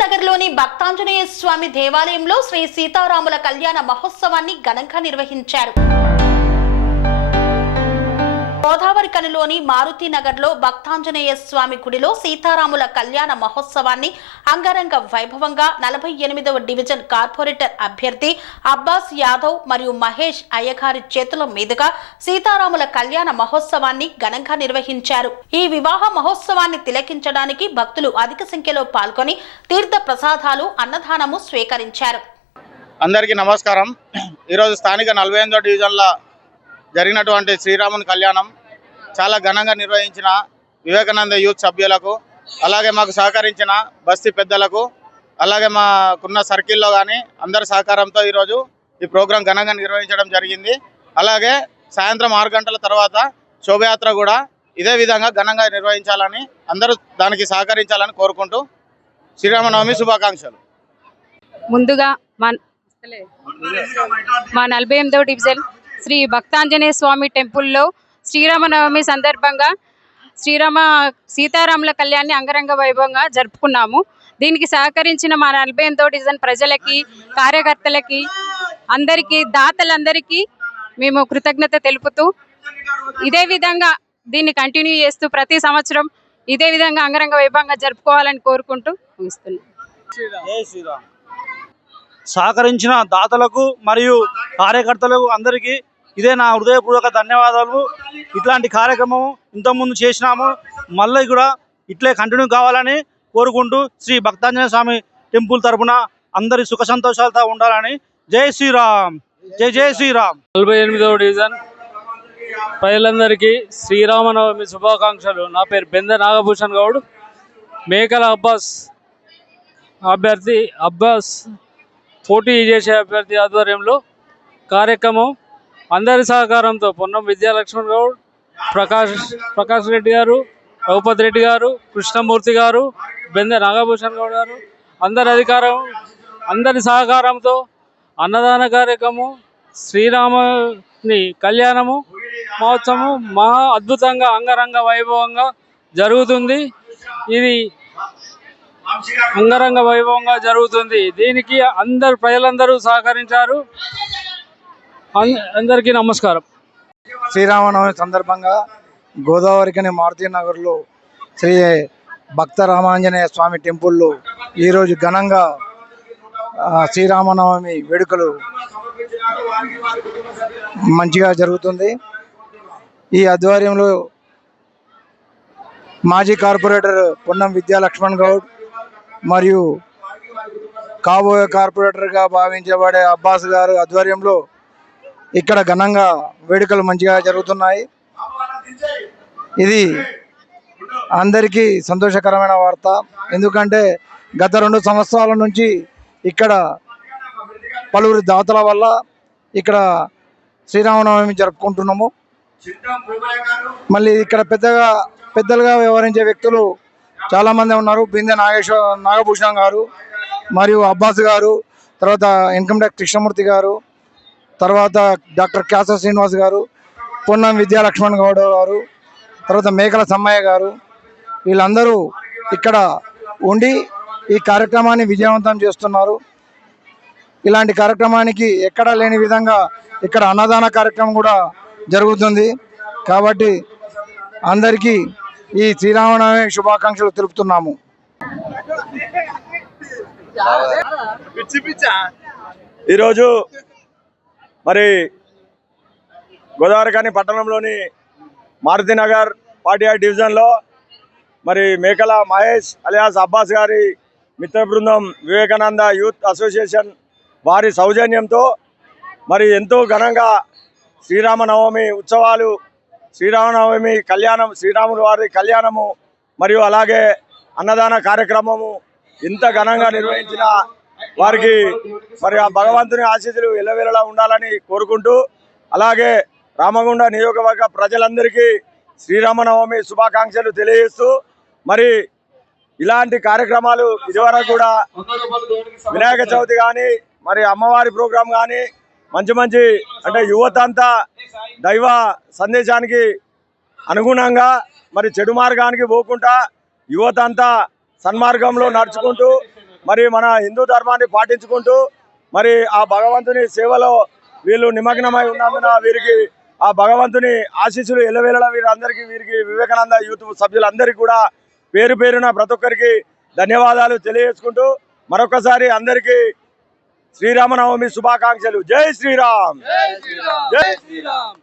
నగర్లోని భక్తాంజనేయ స్వామి దేవాలయంలో శ్రీ సీతారాముల కళ్యాణ మహోత్సవాన్ని ఘనంగా నిర్వహించారు. గోదావరి కనిలోని మారుతి నగర్లో భక్తాంజనేయ స్వామి గుడిలో సీతారాముల కళ్యాణ మహోత్సవాన్ని అంగరంగ వైభవంగా 48వ డివిజన్ కార్పొరేటర్ అభ్యర్థి అబ్బాస్ యాదవ్ మరియు మహేష్ అయ్యగారి చేతుల మీదుగా సీతారాముల కళ్యాణ మహోత్సవాన్ని ఘనంగా నిర్వహించారు. ఈ వివాహ మహోత్సవాన్ని తిలకించడానికి భక్తులు అధిక సంఖ్యలో పాల్గొని తీర్థ ప్రసాదాలు అన్నదానము స్వీకరించారు. అందరికీ నమస్కారం. ఈరోజు స్థానిక 48వ డివిజన్లో జరిగినటువంటి శ్రీరాముని కళ్యాణం చాలా ఘనంగా నిర్వహించిన వివేకానంద యూత్ సభ్యులకు, అలాగే మాకు సహకరించిన బస్తీ పెద్దలకు, అలాగే మాకున్న సర్కిల్లో కానీ అందరి సహకారంతో ఈరోజు ఈ ప్రోగ్రాం ఘనంగా నిర్వహించడం జరిగింది. అలాగే సాయంత్రం 6 గంటల తర్వాత శోభయాత్ర కూడా ఇదే విధంగా ఘనంగా నిర్వహించాలని, అందరూ దానికి సహకరించాలని కోరుకుంటూ శ్రీరామనవమి శుభాకాంక్షలు. ముందుగా మా 48వ డివిజన్ శ్రీ భక్తాంజనేయ స్వామి టెంపుల్లో శ్రీరామనవమి సందర్భంగా సీతారాముల కళ్యాణాన్ని అంగరంగ వైభవంగా జరుపుకున్నాము. దీనికి సహకరించిన మా 48వ డివిజన్ ప్రజలకి, కార్యకర్తలకి, అందరికీ, దాతలందరికీ మేము కృతజ్ఞత తెలుపుతూ ఇదే విధంగా దీన్ని కంటిన్యూ చేస్తూ ప్రతి సంవత్సరం ఇదే విధంగా అంగరంగ వైభవంగా జరుపుకోవాలని కోరుకుంటూ ముగిస్తున్నాం. సహకరించిన దాతలకు మరియు కార్యకర్తలకు అందరికీ ఇదే నా హృదయపూర్వక ధన్యవాదాలు. ఇట్లాంటి కార్యక్రమం ఇంతకుముందు చేసినాము, మళ్ళీ కూడా ఇట్లే కంటిన్యూ కావాలని కోరుకుంటూ శ్రీ భక్తాంజనేయ స్వామి టెంపుల్ తరఫున అందరి సుఖ సంతోషాలతో ఉండాలని జై శ్రీరామ్, జై జై శ్రీరామ్. 48వ డివిజన్ ప్రజలందరికీ శ్రీరామనవమి శుభాకాంక్షలు. నా పేరు బెంద నాగభూషణ్ గౌడ్. మేకల అబ్బాస్ పోటీ చేసే అభ్యర్థి ఆధ్వర్యంలో కార్యక్రమం అందరి సహకారంతో పొన్నం విద్యాలక్ష్మణ్ గౌడ్, ప్రకాష్ రెడ్డి గారు, రఘుపతి రెడ్డి గారు, కృష్ణమూర్తి గారు, బెంద నాగభూషణ్ గౌడ్ గారు, అందరి సహకారంతో అన్నదాన కార్యక్రమం, శ్రీరాముని కళ్యాణము మహోత్సవం మహా అద్భుతంగా అంగరంగ వైభవంగా జరుగుతుంది. ఇది అంగరంగ వైభవంగా జరుగుతుంది. దీనికి ప్రజలందరూ సహకరించారు. అందరికీ నమస్కారం. శ్రీరామనవమి సందర్భంగా గోదావరికని మారుతి నగర్లో శ్రీ భక్త రామాంజనేయ స్వామి టెంపుల్లో ఈరోజు ఘనంగా శ్రీరామనవమి వేడుకలు మంచిగా జరుగుతుంది. ఈ ఆధ్వర్యంలో మాజీ కార్పొరేటర్ పొన్నం విద్యాలక్ష్మణ్ గౌడ్ మరియు కాబోయే కార్పొరేటర్గా భావించబడే అబ్బాస్ గారు ఆధ్వర్యంలో ఇక్కడ ఘనంగా వేడుకలు మంచిగా జరుగుతున్నాయి. ఇది అందరికీ సంతోషకరమైన వార్త. ఎందుకంటే గత 2 సంవత్సరాల నుంచి ఇక్కడ పలువురి దాతల వల్ల ఇక్కడ శ్రీరామనవమి జరుపుకుంటున్నాము. మళ్ళీ ఇక్కడ పెద్దలుగా వ్యవహరించే వ్యక్తులు చాలామంది ఉన్నారు. బిందె నాగభూషణ్ గారు మరియు అబ్బాస్ గారు, తర్వాత ఇన్కమ్ ట్యాక్స్ కృష్ణమూర్తి గారు, తర్వాత డాక్టర్ క్యాస శ్రీనివాస్ గారు, పొన్నం విద్యాలక్ష్మణ్ గౌడ్ గారు, తర్వాత మేకల సమ్మయ్య గారు, వీళ్ళందరూ ఇక్కడ ఉండి ఈ కార్యక్రమాన్ని విజయవంతం చేస్తున్నారు. ఇలాంటి కార్యక్రమానికి ఎక్కడా లేని విధంగా ఇక్కడ అన్నదాన కార్యక్రమం కూడా జరుగుతుంది. కాబట్టి అందరికీ ఈ శ్రీరామనవమి శుభాకాంక్షలు తెలుపుతున్నాము. ఈరోజు మరి గోదావరిఖని పట్టణంలోని మారుతినగర్ 48 డివిజన్లో మరి మేకల మహేష్ అలియాస్ అబ్బాస్ గారి మిత్ర బృందం వివేకానంద యూత్ అసోసియేషన్ వారి సౌజన్యంతో మరి ఎంతో ఘనంగా శ్రీరామనవమి ఉత్సవాలు, శ్రీరామనవమి కళ్యాణం, శ్రీరాముల వారి కళ్యాణము మరియు అలాగే అన్నదాన కార్యక్రమము ఇంత ఘనంగా నిర్వహించిన వారికి మరి ఆ భగవంతుని ఆశీస్సులు ఎల్లవేళలా ఉండాలని కోరుకుంటూ, అలాగే రామగుండ నియోజకవర్గ ప్రజలందరికీ శ్రీరామనవమి శుభాకాంక్షలు తెలియజేస్తూ, మరి ఇలాంటి కార్యక్రమాలు ఇదివరకు కూడా వినాయక చవితి కానీ మరి అమ్మవారి ప్రోగ్రాం కానీ మంచి అంటే యువత అంతా దైవ సందేశానికి అనుగుణంగా మరి చెడు మార్గానికి పోకుండా యువత అంతా సన్మార్గంలో నడుచుకుంటూ మరి మన హిందూ ధర్మాన్ని పాటించుకుంటూ మరి ఆ భగవంతుని సేవలో వీళ్ళు నిమగ్నమై ఉన్నందున వీరికి ఆ భగవంతుని ఆశీస్సులు ఎల్లవేళలా వీరందరికీ వీరికి వివేకానంద యూత్ సభ్యులందరికీ కూడా పేరు పేరున ప్రతి ఒక్కరికి ధన్యవాదాలు తెలియజేసుకుంటూ మరొకసారి అందరికీ శ్రీరామనవమి శుభాకాంక్షలు. జై శ్రీరామ్. జై శ్రీరామ్.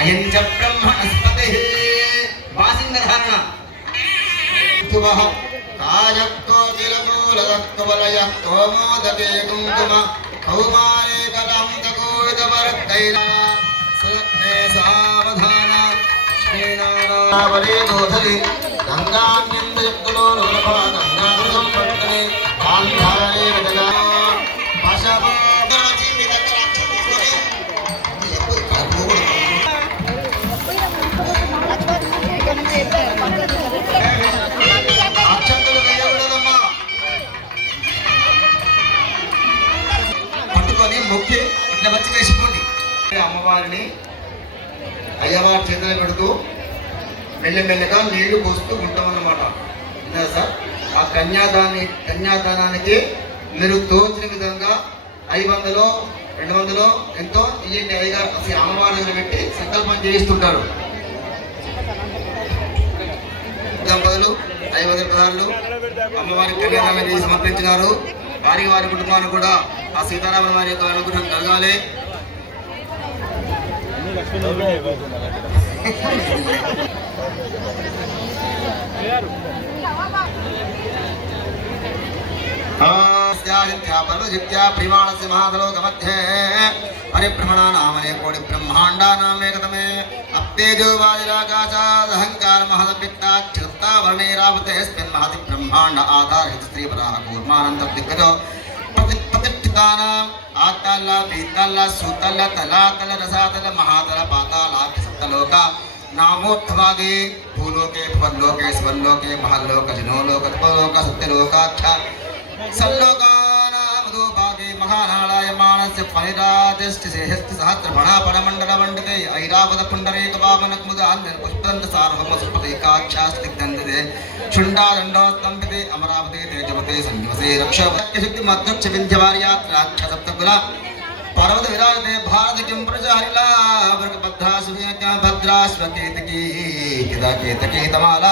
అయం చ బ్రహ్మణస్పతిః వాసింగధారణ కాయకోకిలమూలదక్కవలయః కోమోదకే కుంకుమ కౌమారే కలంతకోయిదవర్గైన సులగ్నే సావధాన శ్రీనారావళే గోధరి గంగాన్యందయక్కులో లోలభా గంగాధృతం పట్టనే గాంధారే రజగా పశవో పట్టుకొని మొక్కి ఇట్లా వచ్చి వేసుకోండి. అమ్మవారిని అయ్యవారి చేతులు పెడుతూ మెల్లమెల్లగా నీళ్లు పోస్తూ ఉంటాం అన్నమాట. విన్నా సార్? ఆ కన్యాదానానికి మీరు తోచిన విధంగా 500 200 ఎంతో ఇయ్యండి. అయ్యగారు అమ్మవారి దగ్గర పెట్టి సంకల్పం చేయిస్తుంటారు. దంపతులు 500 పదార్లు అమ్మవారి కళ్యాణాన్ని చేసి సమర్పించినారు. వారి కుటుంబాన్ని కూడా ఆ సీతారాముల వారి యొక్క అనుగ్రహం కలగాలి. ప్రిమాణస్య మహాదలోకమధ్యే పరిభ్రమణానామనే కోటి బ్రహ్మాండానామేకతమే అప్తేజో వాయురాకాశాదహంకార మహదపిత్తాక్షిప్తావర్ణైరావతేస్మిన్ మహతి బ్రహ్మాండ ఆధారిత స్త్రీపరాः కూర్మానంద దిగ్గజో ప్రతిష్ఠితానాం ఆతల పీతల సుతల తలాతల రసాతల మహాతల పాతాళాఖ్య సప్తలోక నామోత్థవాగే భూలోకే భువర్లోకే స్వర్లోకే మహల్లోక జనోలోక తపోలోక సత్యలోకాఖ్య సల్లోకానామదో భాగే మహానాళాయమానస్య ఫణిరాజష్టిసేహస్తి సహస్రభణా పరమండలమండితే ఐరావత పుండరీక వామనకుముదాన్య పుష్పదంత సార్వభౌమ సుపదేకాఖ్యాస్తిగ్ధంతే చుండాదండోస్తంభితే అమరావతి తేజవతే సంజవసే రక్షశక్తి మధ్యక్ష వింధ్యవార్యాత్రాక్ష సప్తకుల పర్వత విరాజతే భారత కిం ప్రజారిలా భద్రాశ్వకేతకీ కేతకీ తమాల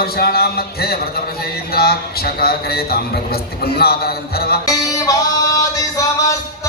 వర్షాణం మధ్యే వ్రతవ్రజేంద్రాక్షకరే తామ్రకులస్తి పున్నాగంధర్వ సమస్త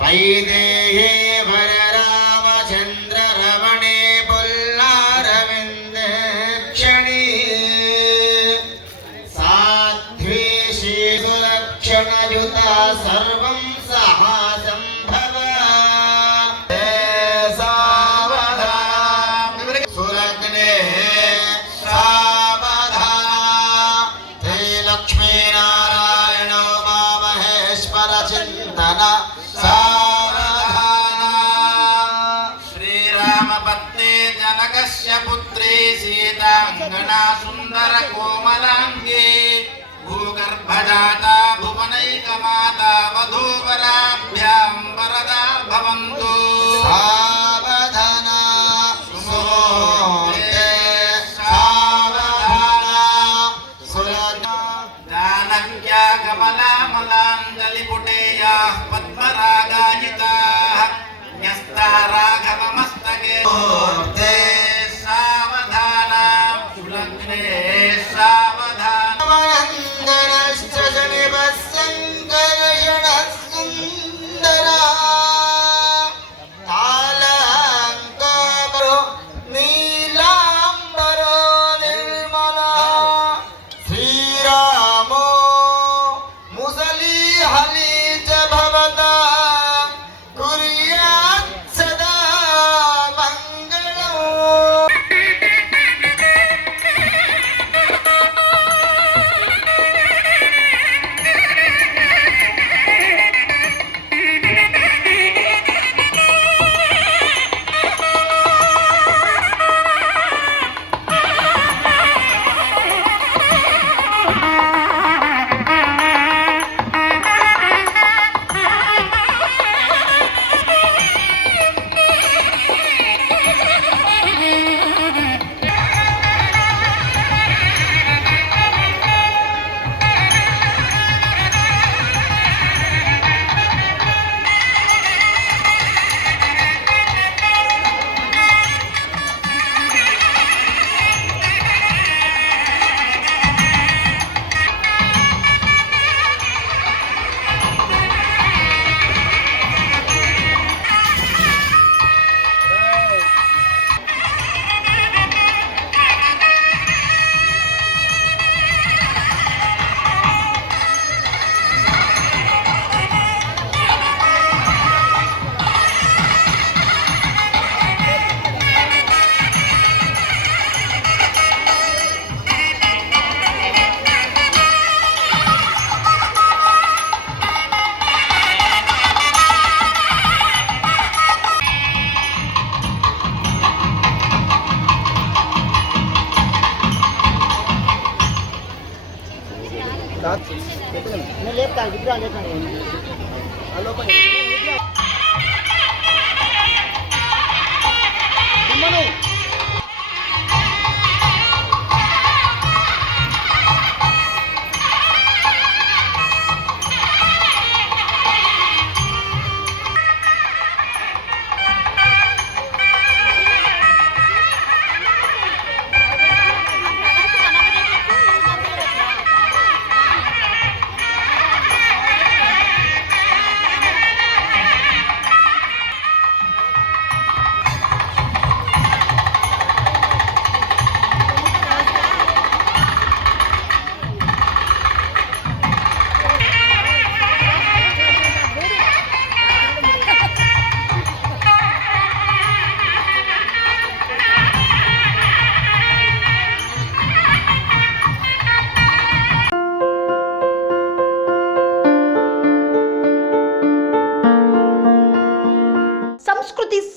వైదేహే వరరామచంద్ర రమణే పుల్లారవిందే క్షణీ సాధ్వీ శ్రీసులక్షణయుత సర్వం సహాసం భవ సులగ్నే సావధాన శ్రీ లక్ష్మీనారాయణ మహేశ్వర చింతన సావధాన रामचन्द्रस्य पुत्री सीताङ्गना सुन्दर कोमलाङ्गी भूगर्भजाता भुवनैकमाता वधूवराभ्यां वरदा भवन्तु। सावधाना सुमुहूर्ते सावधाना सुलग्ना जानक्या कमलामलाञ्जलिपुटेयाः पद्मरागायिताः न्यस्ता राघवमस्तके मुहूर्ते सावधाना सुलग्ने सावधाना।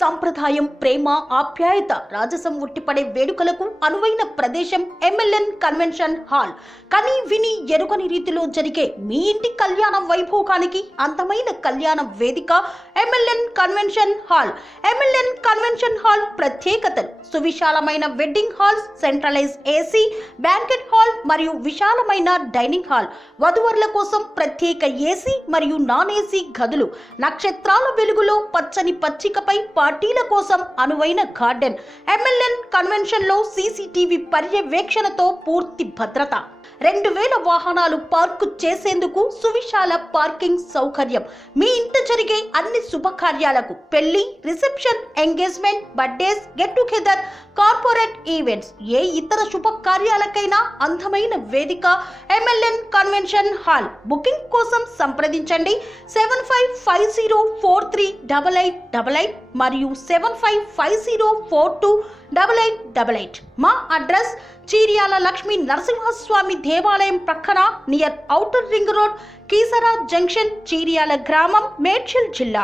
సంప్రదాయం, ప్రేమ, ఆప్యాయత, రాజసం ఉట్టిపడే వేడుకలకు అనువైన ప్రదేశం MLN కన్వెన్షన్ హాల్. కని విని ఎరుగని రీతిలో జరిగే మీ ఇంటి కళ్యాణ వైభోగానికి అందమైన కళ్యాణ వేదిక MLN convention hall. MLN convention hall ప్రత్యేకతలు: సువిశాలమైన wedding halls, centralise AC, banquet hall మరియు విశాలమైన డైనింగ్ హాల్, వధువరుల కోసం ప్రత్యేక AC మరియు నాన్ AC గదులు, నక్షత్రాల వెలుగులో పచ్చని పచ్చికపై పార్టీల కోసం అనువైన గార్డెన్. MLN కన్వెన్షన్ లో CCTV పర్యవేక్షణతో పూర్తి భద్రత. 2000 వాహనాలు పార్కు చేసేందుకు సువిశాల పార్కింగ్ సౌకర్యం. మీ ఇంట జరిగే అన్ని శుభకార్యాలకు, పెళ్లి, reception, engagement, birthdays, get together, corporate events, ఏ ఇతర శుభకార్యాలకైనా అందమైన వేదిక MLN కన్వెన్షన్ హాల్. బుకింగ్ కోసం సంప్రదించండి 7550438888 మరియు 7550428888. మా అడ్రస్ చీర్యాల లక్ష్మీ నరసింహస్వామి దేవాలయం ప్రక్కన, near outer ring road, Keesara junction, Cheeryal గ్రామం, మేడ్చల్ జిల్లా.